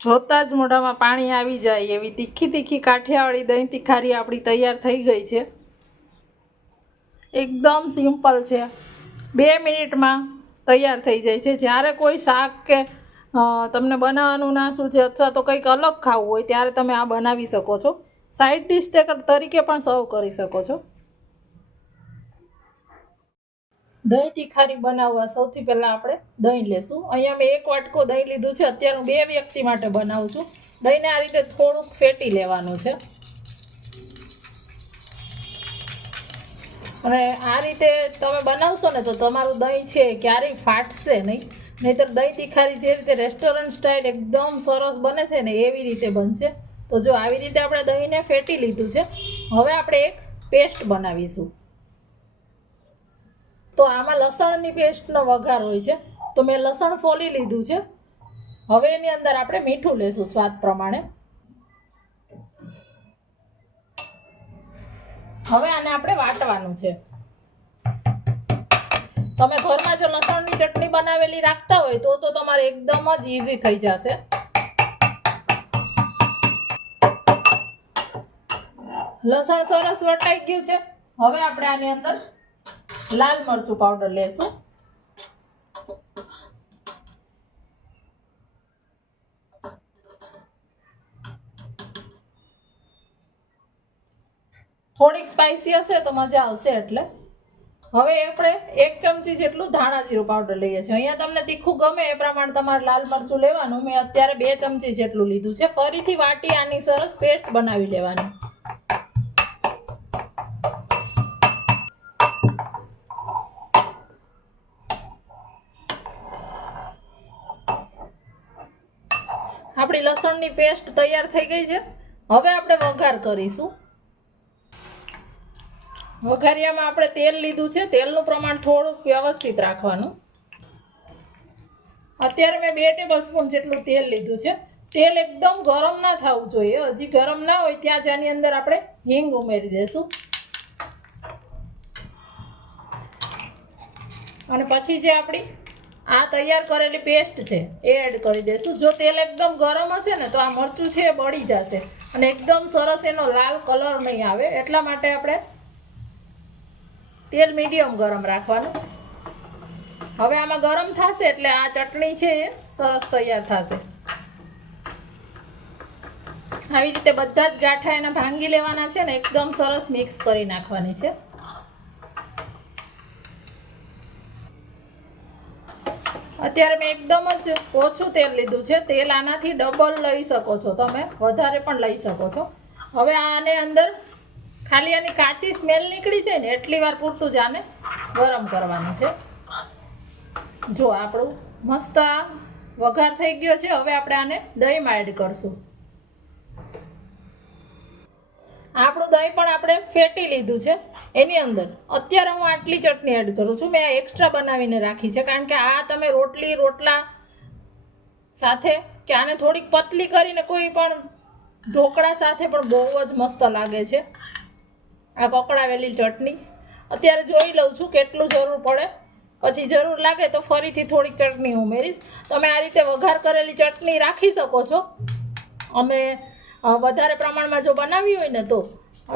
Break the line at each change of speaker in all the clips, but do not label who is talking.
જોતા જ મોઢામાં પાણી આવી જાય એવી તીખી તીખી કાઠિયાવાડી દહીં તીખારી આપણી તૈયાર થઈ ગઈ છે. એકદમ સિમ્પલ છે. બે મિનિટમાં તૈયાર થઈ જાય છે. જ્યારે કોઈ શાક કે તમને બનાવવાનું ના સૂચે અથવા તો કંઈક અલગ ખાવું હોય ત્યારે તમે આ બનાવી શકો છો. સાઈડ ડિશ તરીકે પણ સર્વ કરી શકો છો. દહીં તીખારી બનાવવા સૌથી પહેલાં આપણે દહીં લેશું. અહીંયા મેં એક વાટકો દહીં લીધું છે. અત્યારે બે વ્યક્તિ માટે બનાવું છું. દહીંને આ રીતે થોડુંક ફેટી લેવાનું છે. અને આ રીતે તમે બનાવશો ને તો તમારું દહીં છે ક્યારેય ફાટશે નહીં. નહીંતર દહીં તીખારી જે રીતે રેસ્ટોરન્ટ સ્ટાઇલ એકદમ સરસ બને છે ને એવી રીતે બનશે. તો જો આવી રીતે આપણે દહીંને ફેટી લીધું છે. હવે આપણે એક પેસ્ટ બનાવીશું. તો આમાં લસણની પેસ્ટનો વઘાર હોય છે. તો મેં લસણ ફોલી લીધું છે. હવે એની અંદર આપણે મીઠું લેશું સ્વાદ પ્રમાણે. હવે આને આપણે વાટવાનું છે. તમે ઘરમાં જો લસણની ચટણી બનાવેલી રાખતા હોય તો તો તમારે એકદમ જ ઇઝી થઈ જશે. લસણ સરસ વટાઈ ગયું છે. હવે આપણે આની અંદર લાલ મરચું પાવડર લેશું. થોડીક સ્પાઇસી હશે તો મજા આવશે એટલે. હવે આપણે એક ચમચી જેટલું ધાણા જીરું પાવડર લઈએ છીએ. અહીંયા તમને તીખું ગમે એ પ્રમાણે તમારે લાલ મરચું લેવાનું. મેં અત્યારે બે ચમચી જેટલું લીધું છે. ફરીથી વાટી આની સરસ પેસ્ટ બનાવી લેવાની. આપણી લસણની પેસ્ટ તૈયાર થઈ ગઈ છે. હવે આપણે વઘાર કરીશું. વઘારિયામાં આપણે તેલ લીધું છે. તેલનું પ્રમાણ થોડુંક વ્યવસ્થિત રાખવાનું. અત્યારે મેં બે ટેબલ સ્પૂન જેટલું તેલ લીધું છે. તેલ એકદમ ગરમ ના થવું જોઈએ. હજી ગરમ ના હોય ત્યાં જ આની અંદર આપણે હિંગ ઉમેરી દઈશું. અને પછી જે આપણી આ તૈયાર કરેલી પેસ્ટ છે, એ એડ કરી દઈશું. જો તેલ એકદમ ગરમ હશે ને, તો આ મરચું છે એ બળી જશે. અને એકદમ સરસ એનો લાલ કલર નહીં આવે. એટલા માટે આપણે તેલ મીડિયમ ગરમ રાખવાનું. હવે આમાં ગરમ થશે એટલે આ ચટણી છે એ સરસ તૈયાર થશે. આવી રીતે બધા જ ગાંઠા એના ભાંગી લેવાના છે ને, એકદમ સરસ મિક્સ કરી નાખવાની છે. અત્યારે મેં એકદમ જ ઓછું તેલ લીધું છે. તેલ આનાથી ડબલ લઈ શકો છો તમે. વધારે પણ લઈ શકો છો. હવે આને અંદર ખાલી આની કાચી સ્મેલ નીકળી જાય ને એટલી વાર પૂરતું જ આને ગરમ કરવાનું છે. જો આપણું મસ્ત વઘાર થઈ ગયો છે. હવે આપણે આને દહીંમાં એડ કરશું. આપણું દહીં પણ આપણે ફેટી લીધું છે. એની અંદર. અત્યારે હું આટલી ચટણી એડ કરું છું. મેં એક્સ્ટ્રા બનાવીને રાખી છે. કારણ કે આ તમે રોટલી, રોટલા સાથે કે આને થોડીક પતલી કરીને કોઈ પણ ઢોકળા સાથે પણ બહુ જ મસ્ત લાગે છે. આ પકડાવેલી ચટણી. અત્યારે જોઈ લઉં છું કેટલું જરૂર પડે. પછી જરૂર લાગે તો ફરીથી થોડીક ચટણી ઉમેરીશ. તમે આ રીતે વઘાર કરેલી ચટણી રાખી શકો છો. અમે વધારે પ્રમાણમાં જો બનાવી હોય ને તો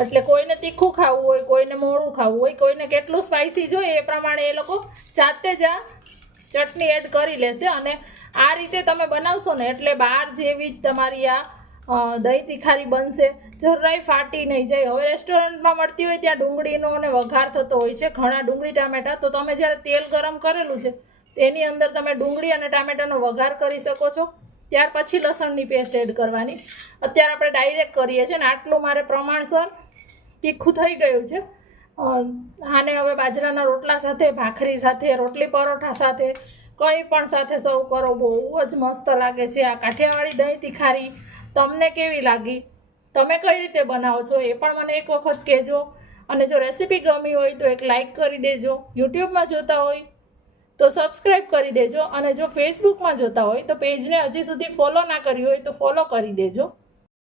એટલે કોઈને તીખું ખાવું હોય, કોઈને મોળું ખાવું હોય, કોઈને કેટલું સ્પાઇસી જોઈએ એ પ્રમાણે એ લોકો જાતે જ આ ચટણી એડ કરી લેશે અને આ રીતે તમે બનાવશો ને એટલે બહાર જેવી જ તમારી આ દહીં તીખારી બનશે. જરાય ફાટી નહીં જાય. હવે રેસ્ટોરન્ટમાં મળતી હોય ત્યાં ડુંગળીનો અને વઘાર થતો હોય છે, ઘણા ડુંગળી ટામેટા. તો તમે જ્યારે તેલ ગરમ કરેલું છે, તેની અંદર તમે ડુંગળી અને ટામેટાનો વઘાર કરી શકો છો. ત્યાર પછી લસણની પેસ્ટ એડ કરવાની. અત્યારે આપણે ડાયરેક્ટ કરીએ છીએ ને, આટલું મારે પ્રમાણસર તીખું થઈ ગયું છે. આને હવે બાજરાના રોટલા સાથે, ભાખરી સાથે, રોટલી પરોઠા સાથે, કંઈ પણ સાથે સર્વ કરો. બહુ જ મસ્ત લાગે છે આ કાઠિયાવાડી દહીં તીખારી. તમને કેવી લાગી? તમે કઈ રીતે બનાવો છો? એ પણ મને એક વખત કહેજો. અને જો રેસીપી ગમી હોય તો એક લાઈક કરી દેજો. યુટ્યુબમાં જોતા હોય તો સબસ્ક્રાઈબ કરી દેજો. અને જો ફેસબુકમાં જોતા હોય તો પેજને હજી સુધી ફોલો ના કર્યું હોય તો ફોલો કરી દેજો.